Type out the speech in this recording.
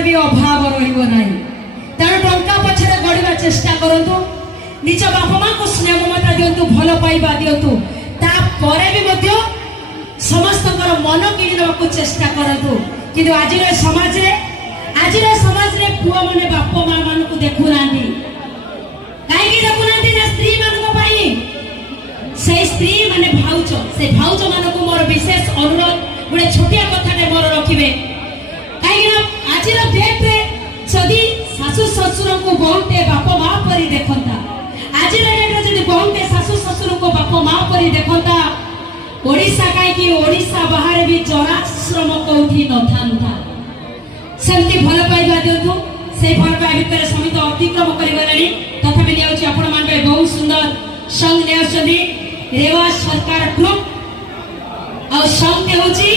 टंकार भी अभाव रहिबो नाही। तेणु टंका पछरे गड़िबा चेष्टा करंतु, निज बापा माँ को स्नेह ममता दिंतु, भल पाइबा दिंतु, तापर भी मध्य समस्त मन किणवाक चेष्टा करतु। किंतु आज समाज रे पुआ माने बापा माँ मान को देखु ना, कहीं देखु ना स्त्री मान से स्त्री माने भाउज, से भाउज मान को मोर विशेष अनुरोध, गोटे छोटिया कथाटे मोर रखिबे। कहीं आज डेट रे जदि शाशु ससुर को बहुते बापा माँ परी देखता, आज डेट रे जदि बहुते शाशु ससुर को बापा माँ परी देखता, ओडिशा कहीं ओडिशा बाहर भी जराश्रम कौटी न था। सेमती भल पाइबा दिंतु, से भल पाइबा भितर समित अतिक्रम करगले। तथापि लियाउछि आपण मान बहुत सुंदर संग नेउछथि रेवा सरकार ग्रुप और संग होछि